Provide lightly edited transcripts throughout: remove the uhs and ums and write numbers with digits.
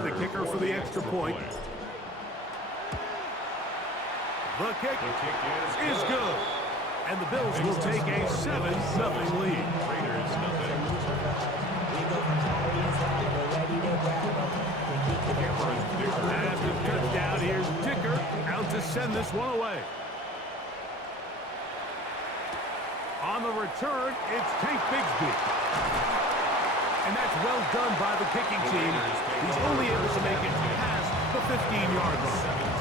Henry, the kicker, for the extra point. The kick is good. And the Bills will take a 7-0 lead. Raiders, nothing. After the touchdown, here's Dicker out to send this one away. On the return, it's Tank Bigsby. And that's well done by the kicking team. He's only able to make it past the 15-yard line.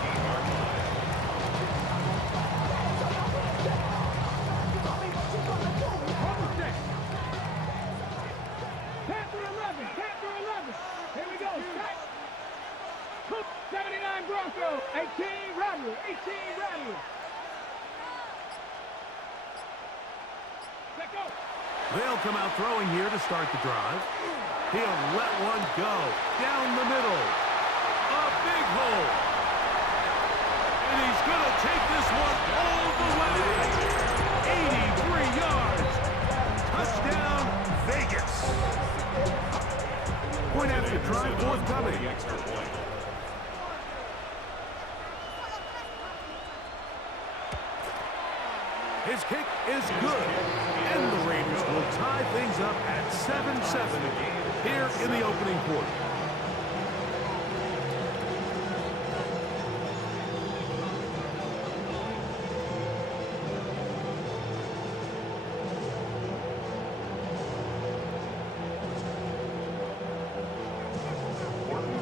Bronco, 18 Rattler, 18 Rattler. Let go. They'll come out throwing here to start the drive. He'll let one go down the middle. A big hole. And he's going to take this one all the way. 83 yards. Touchdown, Vegas. Point after try, forthcoming. Extra point. His kick is good, and the Raiders will tie things up at 7-7 here in the opening quarter.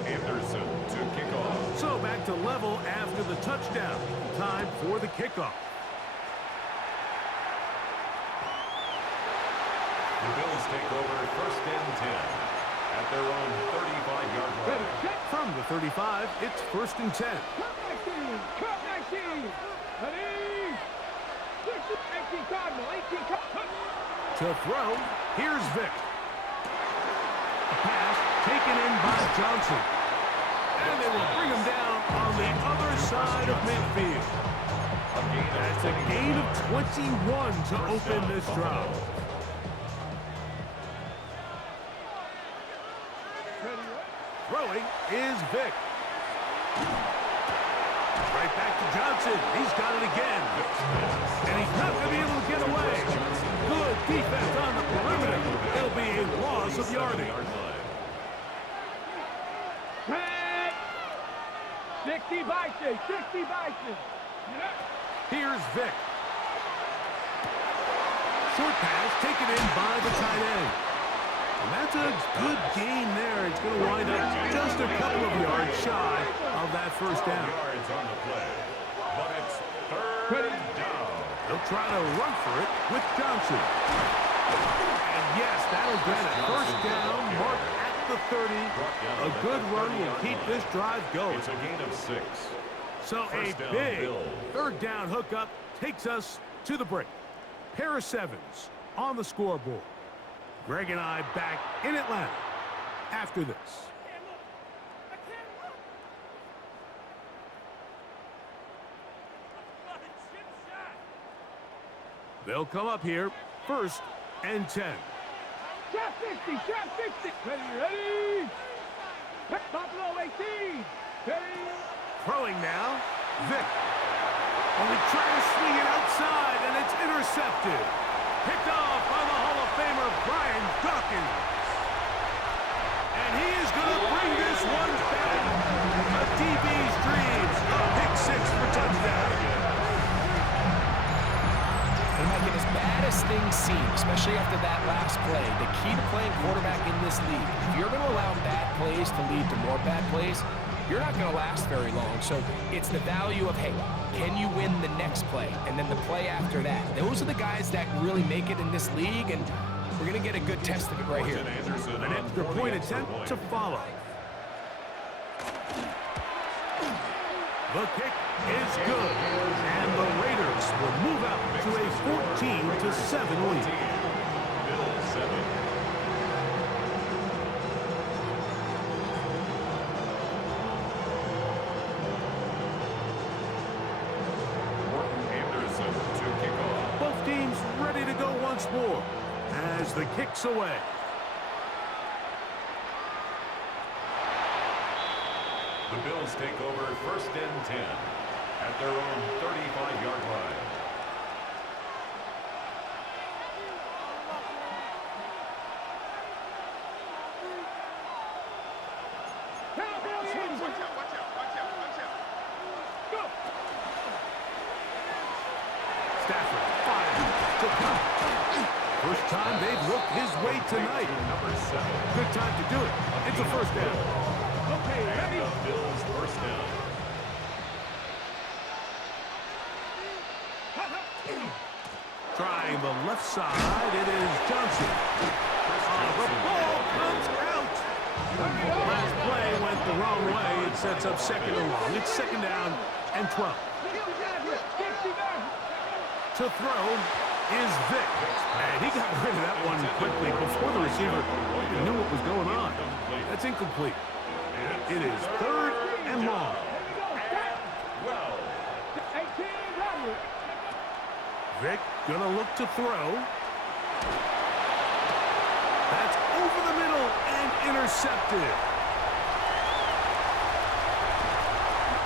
Anderson to kick off. So back to level after the touchdown. Time for the kickoff. The Bills take over 1st and 10 at their own 35-yard line. From the 35, it's 1st and 10. Cut 19. Ready? 18 Cardinal, 18 Cardinal. To throw, here's Vick. A pass taken in by Johnson. And they will bring him down on the other side of midfield. That's a gain of 21 to open this drive. Throwing is Vick. Right back to Johnson. He's got it again. And he's not going to be able to get away. Good defense on the perimeter. It'll be a loss of yardage. 60 Bison, 60 Bison. Here's Vick. Short pass taken in by the tight end. And that's a good gain there. It's going to wind up just a couple of yards shy of that first down. Yards on the play, but it's 3rd down. They'll try to run for it with Johnson. And yes, that'll get it. First down, marked at the 30. A good run will keep this drive going. It's a gain of 6. So a big 3rd down hookup takes us to the break. Pair of 7s on the scoreboard. Greg and I back in Atlanta after this. They'll come up here, 1st and 10. Shot 50, shot 50. Ready? Buffalo 18. Ready? Throwing now, Vick. Only trying to swing it outside, and it's intercepted. Picked off by the Hall of Famer, Brian Dawkins. And he is going to bring this one back. A DB's dreams. A pick 6 for touchdown. And Mike, as bad as things seem, especially after that last play, the key to playing quarterback in this league, if you're going to allow bad plays to lead to more bad plays, you're not going to last very long. So it's the value of, hey, can you win the next play? And then the play after that. Those are the guys that really make it in this league, and we're going to get a good test of it right here. An extra point attempt to follow. The kick is good, and the Raiders will move out to a 14-7 lead. Bills 7. Both teams ready to go once more as the kick's away. The Bills take over first and 10 at their own 35-yard line. Stafford fires to come. First time they've looked his way tonight. Number 7. Good time to do it. It's a first down. Okay, ready? The Bills first down. Trying the left side, it is Johnson. The ball comes out. Last play went the wrong way. It sets up second and long. It's second down and 12. To throw is Vick. And he got rid of that one quickly before the receiver even knew what was going on. That's incomplete. It is third and long. Vick gonna look to throw. That's over the middle and intercepted.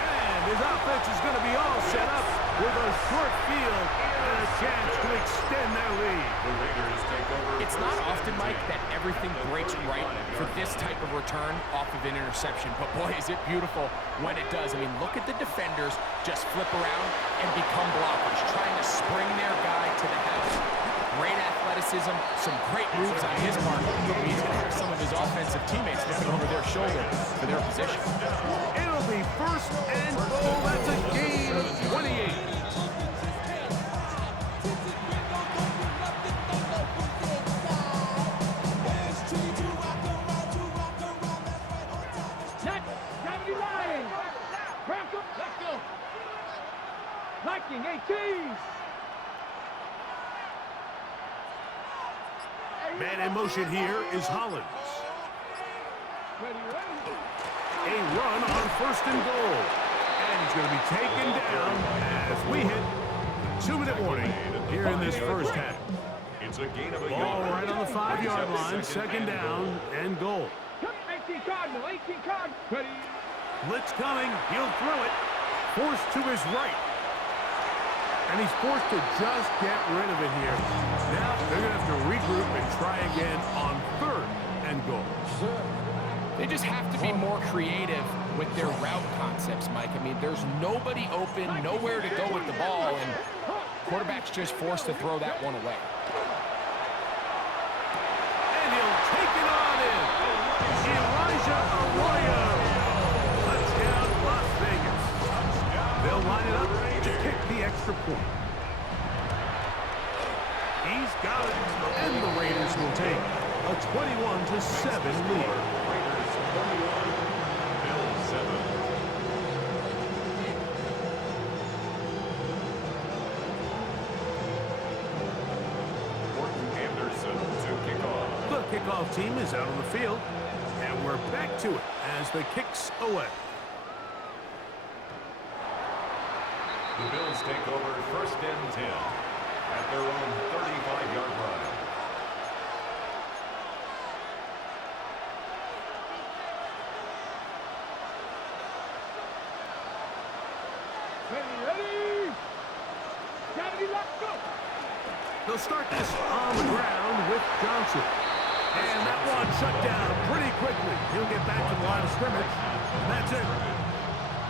And his offense is gonna be all set up with a short field and a chance to extend their lead. The Raiders take over. It's not often, Mike, that everything breaks right for this type of return off of an interception. But, boy, is it beautiful when it does. I mean, look at the defenders just flip around and become blockers, trying to spring their guy to the house. Great athleticism, some great moves on his part. He's going to have some of his offensive teammates looking over their shoulder for their position. It'll be first and goal. That's a gain of 28. Liking 18. Man in motion here is Hollins. A run on first and goal. And he's going to be taken down as we hit 2-minute warning here in this first half. It's a gain of a Ball yard. right on the 5-yard line, second down and goal. 18 Cardinal, 18 Cardinal. Ready? Blitz coming, he'll throw it. Forced to his right. And he's forced to just get rid of it here. Now they're going to have to regroup and try again on third and goal. They just have to be more creative with their route concepts, Mike. I mean, there's nobody open, nowhere to go with the ball, and quarterback's just forced to throw that one away. And he'll take it on in. Elijah Arroyo. Touchdown, Las Vegas. They'll line it up to kick the extra point. He's got it, and the Raiders will take a 21-7 lead. Raiders 21, Bills 7. Morton Anderson to kick off. The kickoff team is out on the field, and we're back to it as the kicks away. The Bills take over first and 10 at their own 35-yard line. Ready? Gravity lock, go. They'll start this on the ground with Johnson. And that one shut down pretty quickly. He'll get back to the line of scrimmage, and that's it.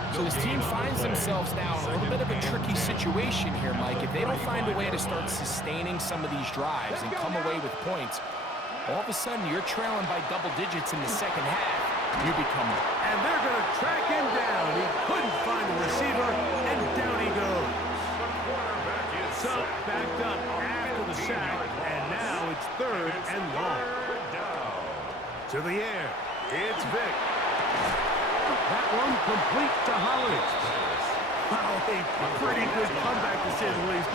So this team finds themselves now in a little bit of a tricky situation here, Mike. If they don't find a way to start sustaining some of these drives and come away with points, all of a sudden you're trailing by double digits in the second half. You become... And they're going to track him down. He couldn't find the receiver, and down he goes. So backed up after the sack, and now it's third and long. To the air, it's Vick. That one complete to Hollins. Wow, a pretty good comeback to say the least.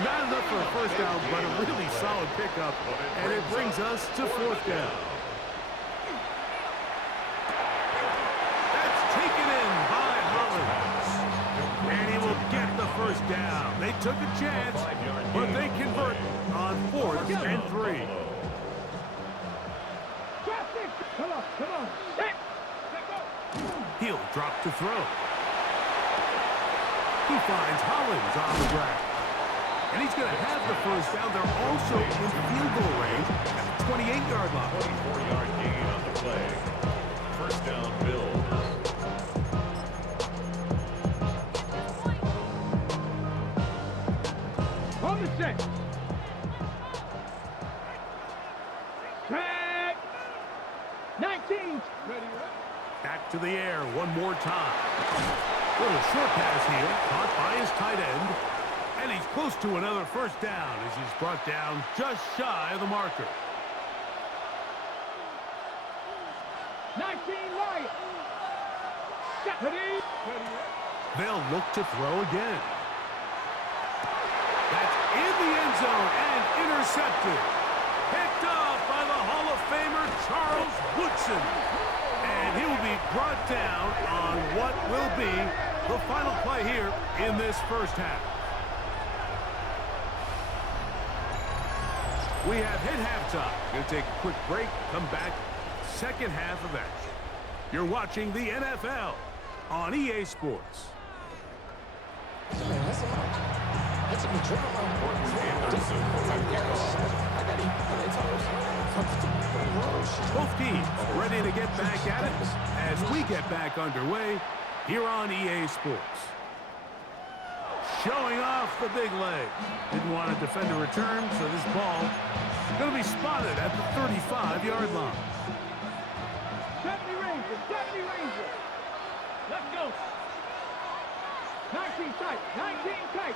Not enough for a first down, but a really solid pickup, and it brings us to fourth down. That's taken in by Hollins, and he will get the first down. They took a chance, but they convert on 4th and 3. Come on, come on. Hey, let's go. He'll drop to throw. He finds Hollins on the ground. And he's going to have the first down. They're also in field goal range at the 28-yard line. 24-yard gain on the play. First down, Bills. On the 6. Tag. 19. Back to the air one more time. Little short pass here, caught by his tight end. And he's close to another first down as he's brought down just shy of the marker. 19 right. They'll look to throw again. That's in the end zone and intercepted. Picked off by the Hall of Famer Charles Woodson. And he will be brought down on what will be the final play here in this first half. We have hit halftime. Going to take a quick break, come back, second half of action. You're watching the NFL on EA Sports. Anderson for kickoff. Both teams ready to get back at it as we get back underway here on EA Sports. Showing off the big leg. Didn't want to defend a return, so this ball is going to be spotted at the 35-yard line. 70 Rangers, 70 Rangers. Let's go. 19 tight, 19 tight.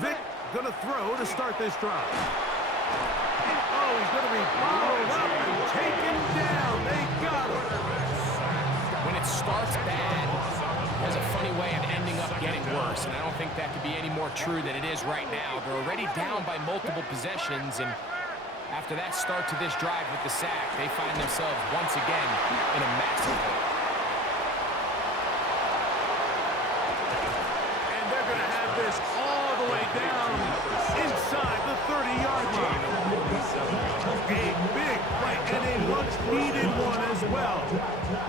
Vic going to throw to start this drive. Oh, he's going to be followed up and taken down. They got him. When it starts bad, it has a funny way of ending up getting worse, and I don't think that could be any more true than it is right now. They're already down by multiple possessions, and after that start to this drive with the sack, they find themselves once again in a massive hole. And they're going to have this all the way down inside the 30-yard line. A big play and a much-needed one as well.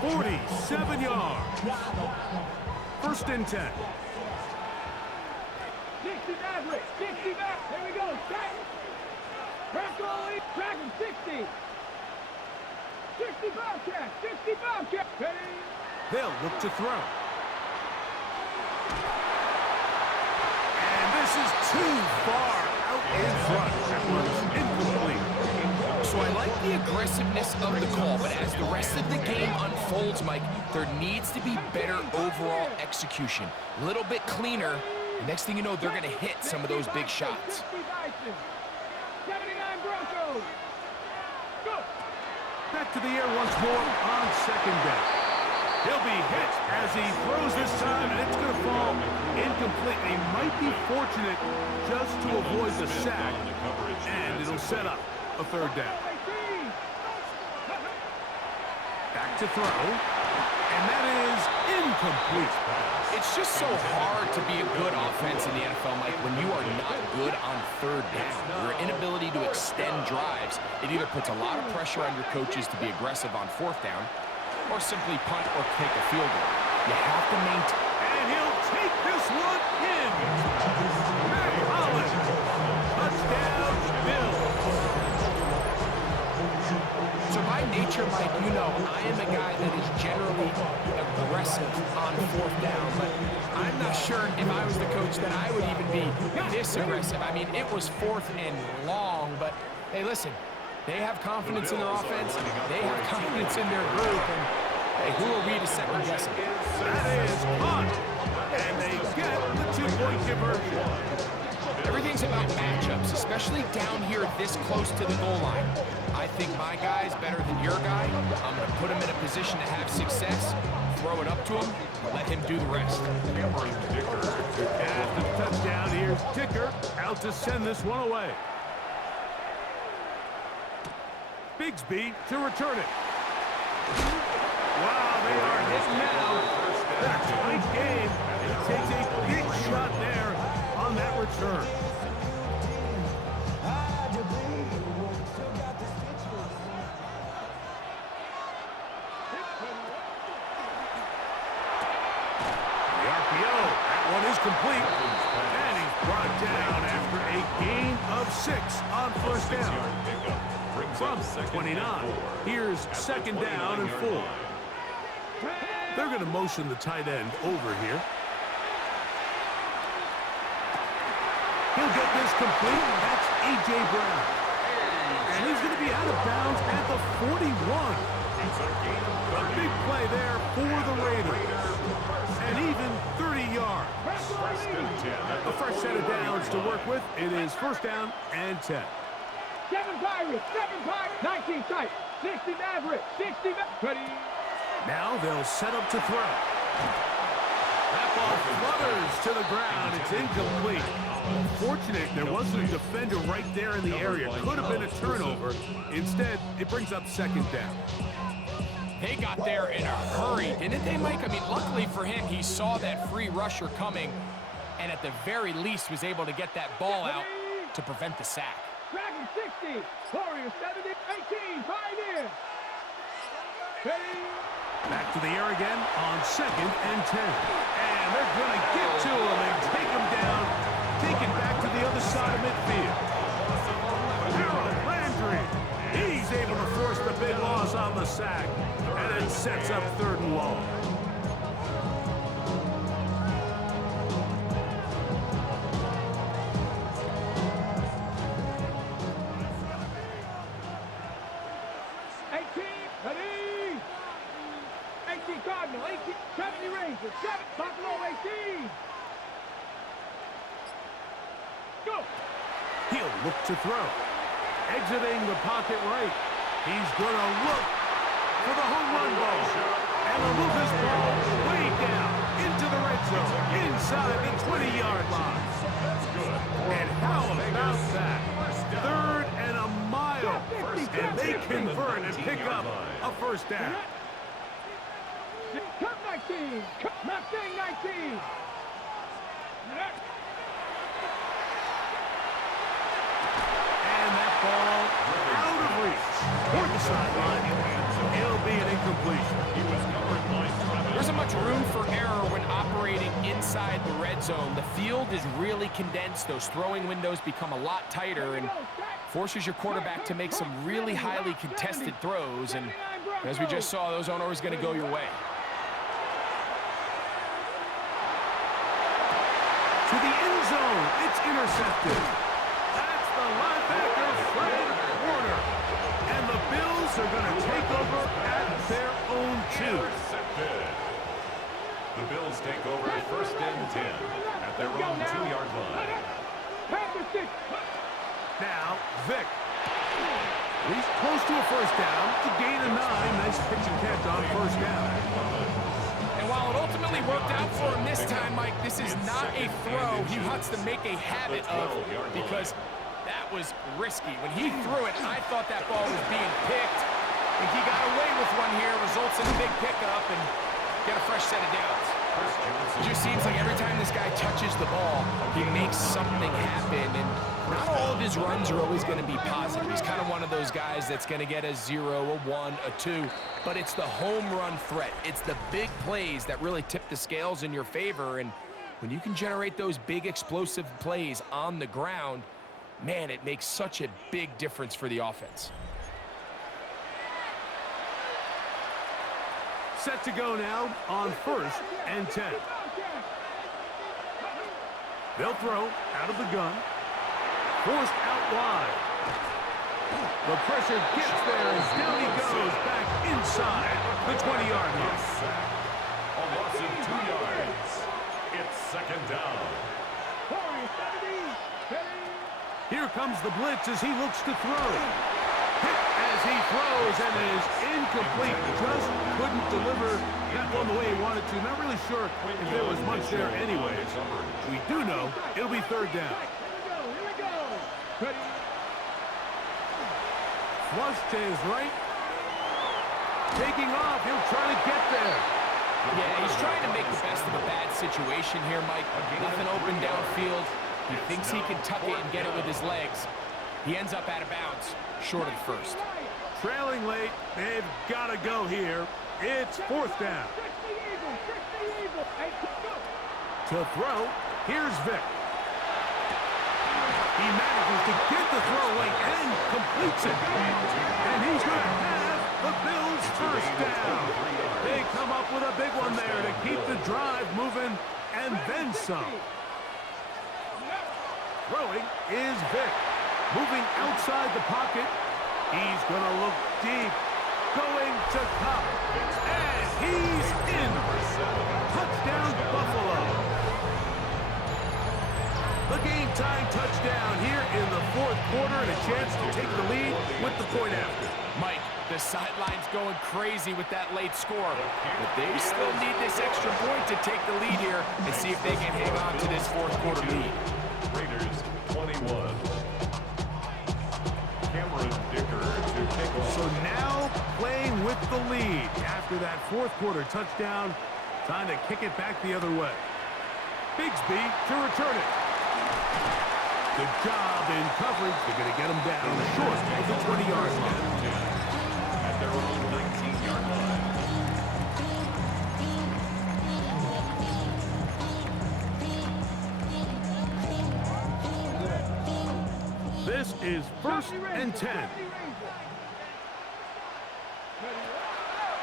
47 yards. First and 10. 60 Maverick, 60 back. There we go. Tight. Crack all in. Crack him, 60. 60 Bobcat, 60 Bobcat. Ready? They'll look to throw. And this is too far out in front. That one's incomplete. So I like the aggressiveness of the call, but as the rest of the game unfolds, Mike, there needs to be better overall execution. A little bit cleaner. Next thing you know, they're going to hit some of those big shots. 79 Broncos. Go. Back to the air once more on second down. He'll be hit as he throws this time, and it's going to fall incomplete. He might be fortunate just to avoid the sack, and it'll set up a third down. Back to throw, and that is incomplete. It's just so hard to be a good offense in the NFL, Mike, when you are not good on third down. Your inability to extend drives, it either puts a lot of pressure on your coaches to be aggressive on fourth down, or simply punt or kick a field goal. You have to maintain. And he'll take this one in. Matt Hollins. Touchdown, Bills. So by nature, Mike, you know, I am a guy that is generally aggressive on fourth down, but I'm not sure if I was the coach that I would even be this aggressive. I mean, it was fourth and long, but hey, listen, they have confidence in their offense, they have confidence in their group, and hey, who are we to second guess them? That is caught. And they get the two-point conversion. Everything's about matchups, especially down here this close to the goal line. I think my guy's better than your guy. I'm going to put him in a position to have success, throw it up to him, let him do the rest. After the touchdown, here's Dicker out to send this one away. Bigsby to return it. Wow, they are hitting now. That's a tight game. And he takes a big shot there on that return. down after a gain of 6 on first down. From 29, here's second down and 4. They're going to motion the tight end over here. He'll get this complete. That's A.J. Brown. And he's going to be out of bounds at the 41. A big play there for the Raiders. And even 30 yards. A fresh set of downs to work with. It is first down and 10. 7 Pirates, 19 tight, 60 Mavericks, 60 Ready. Now they'll set up to throw. That ball flutters to the ground. It's incomplete. Unfortunate there wasn't a defender right there in the area. Could have been a turnover. Instead, it brings up second down. They got there in a hurry, didn't they, Mike? I mean, luckily for him, he saw that free rusher coming, and at the very least was able to get that ball out to prevent the sack. Dragon 60, Warriors 70, 18, Pioneer. Ready. Back to the air again on second and 10. And they're going to get to him and take him down. Take it back to the other side of midfield. Harold Landry. He's able to force the big loss on the sack. And it sets up third and long. Cardinal, 18, 70 Rangers, 7, Buffalo, 18. Go. He'll look to throw. Exiting the pocket right. He's going to look for the home run ball. And he'll move this ball way down into the red zone, inside the 20-yard line. And how about that? Third and a mile. And they convert and pick up a first down. Cut 19. Cut 19. And that ball out of reach. Toward the sideline. It'll be an incompletion. There isn't much room for error when operating inside the red zone. The field is really condensed. Those throwing windows become a lot tighter and forces your quarterback to make some really highly contested throws. And as we just saw, those aren't always going to go your way. To the end zone, it's intercepted. That's the linebacker, Fred Warner. And the Bills are going to take over at their own 2. The Bills take over first and 10 at their own 2-yard line. Now, Vic. He's close to a first down. To gain a 9. Nice pitch and catch on first down. And while it ultimately worked out for him this time, Mike, this is not a throw he wants to make a habit of because that was risky. When he threw it, I thought that ball was being picked. I think he got away with one here, results in a big pickup and get a fresh set of downs. It just seems like every time this guy touches the ball, he makes something happen, and not all of his runs are always going to be positive. He's kind of one of those guys that's going to get a 0, a 1, a 2, but it's the home run threat. It's the big plays that really tip the scales in your favor, and when you can generate those big explosive plays on the ground, man, it makes such a big difference for the offense. Set to go now on first and 10. They'll throw out of the gun. Forced out wide. The pressure gets there, and down he goes back inside the 20-yard line. A loss of 2 yards. It's second down. Here comes the blitz as he looks to throw. Hit as he throws, and it is incomplete. Just couldn't deliver that one the way he wanted to. Not really sure if there was much there anyways. We do know it'll be third down. Flush to his right. Taking off. He'll try to get there. Yeah, he's trying to make the best of a bad situation here, Mike. Nothing open downfield. He thinks he can tuck it and get it with his legs. He ends up out of bounds, short of the first. Trailing late. They've got to go here. It's fourth down. To throw, here's Vic. gets it. And he's going to have the Bills first down. They come up with a big one there to keep the drive moving and then some. Throwing is Vick. Moving outside the pocket. He's going to look deep. Going to Cup. And he's in. Touchdown, Buffalo. The game-time touchdown here in the fourth quarter and a chance to take the lead with the point after. Mike, the sideline's going crazy with that late score, but they still need this extra point to take the lead here and see if they can hang on to this fourth quarter lead. Raiders 21. Cameron Dicker to kick off. So now playing with the lead after that fourth quarter touchdown. Time to kick it back the other way. Bigsby to return it. Good job in coverage. They're going to get him down short of the 20-yard line. At their own 19-yard line. This is 1st and 10.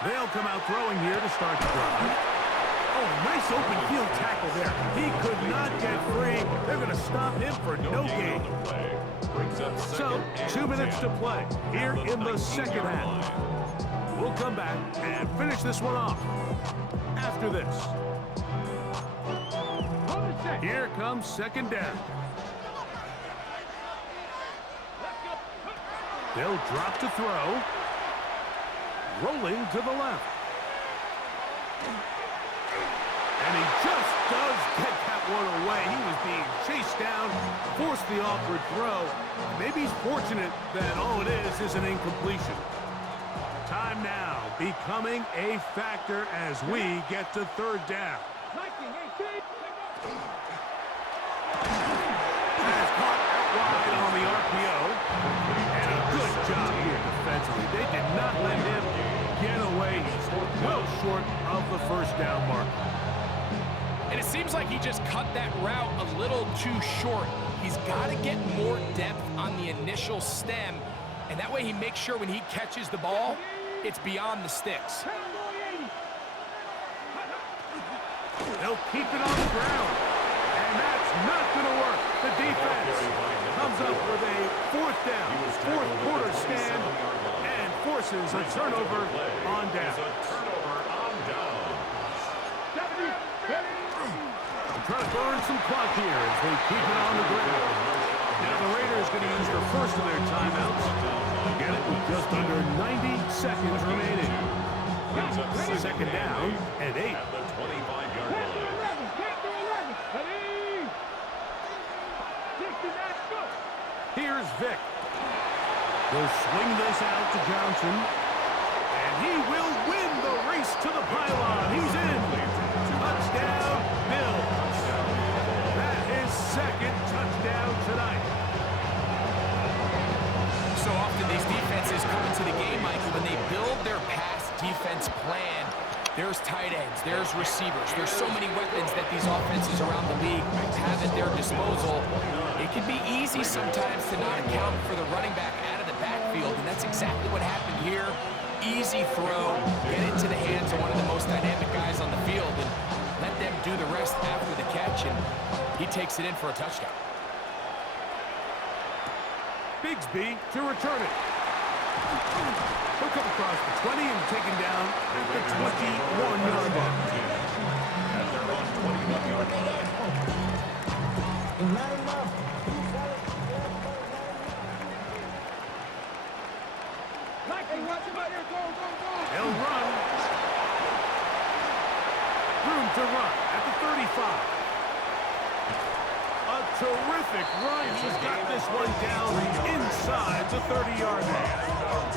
They'll come out throwing here to start the drive. Oh, nice open field tackle there. He could not get free. They're going to stop him for no gain. So, 2 minutes to play here in the second half. We'll come back and finish this one off after this. Here comes second down. They'll drop to throw. Rolling to the left. And he just does get that one away. He was being chased down, forced the awkward throw. Maybe he's fortunate that all it is an incompletion. Time now becoming a factor as we get to third down. That's caught out wide on the RPO. And a good job here defensively. They did not let him get away. He's well short of the first down mark. And it seems like he just cut that route a little too short. He's got to get more depth on the initial stem, and that way he makes sure when he catches the ball, it's beyond the sticks. They'll keep it on the ground, and that's not going to work. The defense comes up with a fourth down, fourth quarter stand, and forces a turnover on down. Trying to burn some clock here as they keep it on the ground. Now the Raiders going to use the first of their timeouts. Get it with just under 90 seconds remaining. Second down and 8. At the 25-yard line. Here's Vick. He'll swing this out to Johnson. And he will win the race to the pylon. He's in. Touchdown, Bills. Second touchdown tonight. So often these defenses come into the game, Michael, when they build their pass defense plan, there's tight ends, there's receivers, there's so many weapons that these offenses around the league have at their disposal. It can be easy sometimes to not account for the running back out of the backfield, and that's exactly what happened here. Easy throw, get it to the hands of one of the most dynamic guys on the field, and let them do the rest after the catch, and he takes it in for a touchdown. Bigsby to return it. He'll come across the 20 and taken down at the 21-yard line. At their own 21-yard line. They'll run. Room to run at the 35. A terrific run. He's got this one down inside the 30-yard line. A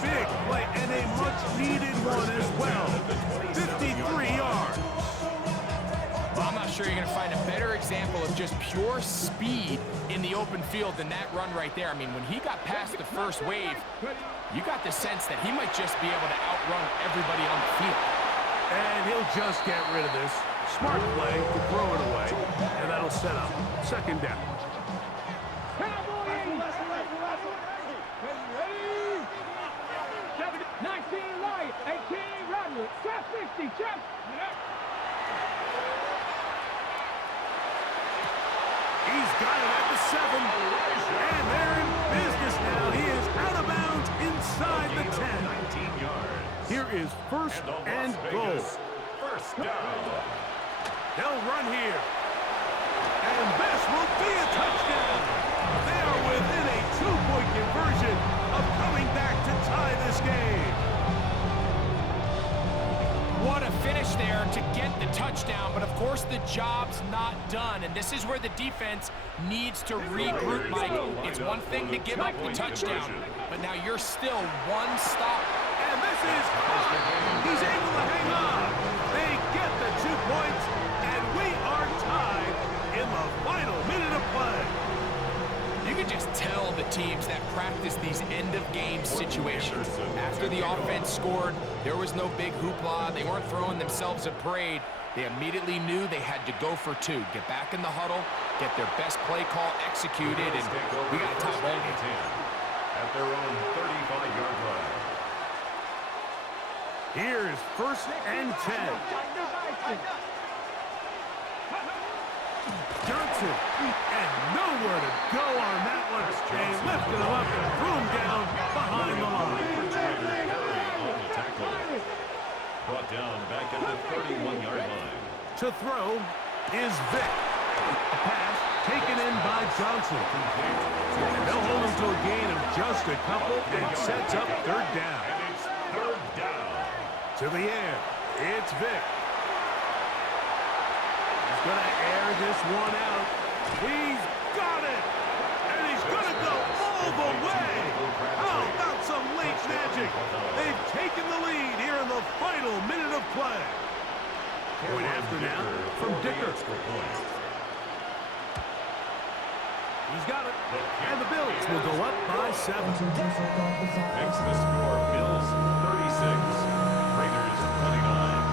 big play and a much-needed one as well. 53 yards. Well, I'm not sure you're going to find a better example of just pure speed in the open field than that run right there. I mean, when he got past the first wave, you got the sense that he might just be able to outrun everybody on the field. And he'll just get rid of this. Smart play to throw it away, and that'll set up second down. Trap 60, trap. He's got it at the 7. And they're in business now. He is out of bounds inside the 10. 19 yards. Here is first and goal. First down. They'll run here. And this will be a touchdown. They are within a 2-point conversion of coming back to tie this game. What a finish there to get the touchdown, but of course the job's not done, and this is where the defense needs to regroup, Mike. It's one thing to give up the touchdown, but now you're still one stop. And this is caught. He's able to hang on. They get the 2 points, and we are tied in the final minute of play. You can just tell the teams that practice these end-of-game situations. After the offense scored, there was no big hoopla. They weren't throwing themselves a parade. They immediately knew they had to go for 2. Get back in the huddle, get their best play call executed, and we got a tie ball game. At their own 35-yard line. Here's first and 10. Johnson, and nowhere to go on that one. They lifted him up and threw him down behind the line. On the tackle. Brought down back at the 31-yard line. To throw is Vick. A pass taken in by Johnson. And they'll hold him to a gain of just a couple and sets up third down. And it's third down. To the air, it's Vick. He's going to air this one out. He's got it! And he's going to go all the way! How about some late magic? They've taken the lead here in the final minute of play. Point after now from Dicker. He's got it. And the Bills will go up by 7. Makes the score Bills 36, Raiders 29.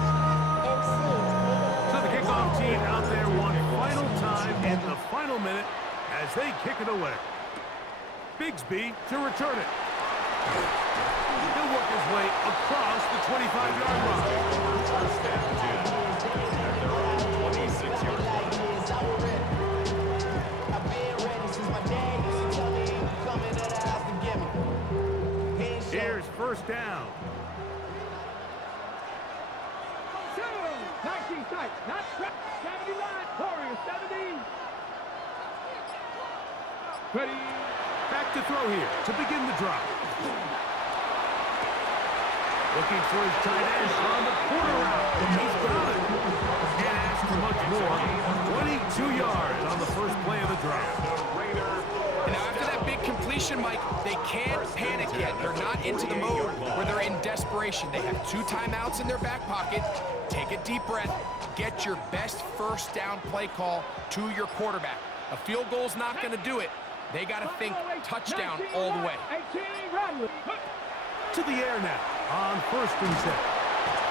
So the kickoff team out there one final time in the final minute as they kick it away. Bigsby to return it. He'll work his way across the 25-yard line. First and 10 at their own 26-yard line. Here's first down. 19 tight, not trap. 79, Warriors 70. Ready. Back to throw here to begin the drive. Looking for his tight end on the corner route. He's got it. Can't ask for much more. 22 yards on the first play of the drive. And now after that big completion, Mike, they can't panic yet. They're not into the mode where they're in desperation. They have 2 timeouts in their back pocket. Take a deep breath. Get your best first down play call to your quarterback. A field goal's not going to do it. They got to think touchdown all the way. To the air now on first and 10.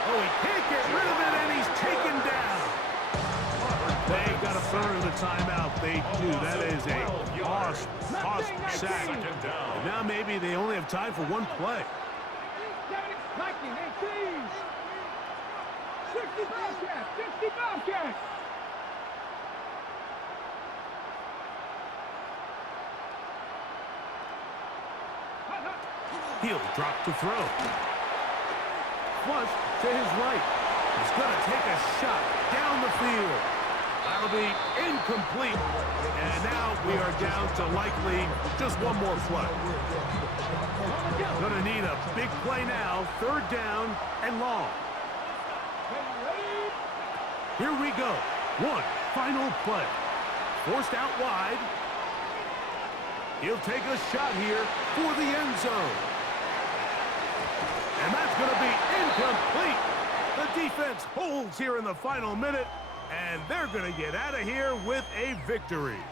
Oh, he can't get rid of it, and he's taken down. They've got to throw the timeout. They do. That is a tossed sack. And now maybe they only have time for one play. 60 Bobcats! 60 Bobcats! He'll drop to throw. Flush to his right. He's going to take a shot down the field. That'll be incomplete. And now we are down to likely just one more play. Going to need a big play now. Third down and long. Here we go. One final play. Forced out wide. He'll take a shot here for the end zone. And that's going to be incomplete. The defense holds here in the final minute, and they're going to get out of here with a victory.